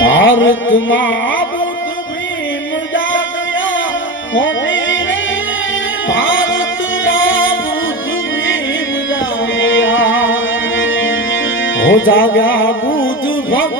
ભારતમાં બુદ્ધ ભીમ જાગ્યા હોતી રે ભારતમાં બુદ્ધ ભીમ જાગ્યા હો જાગ્યા બુદ્ધ ભગવાન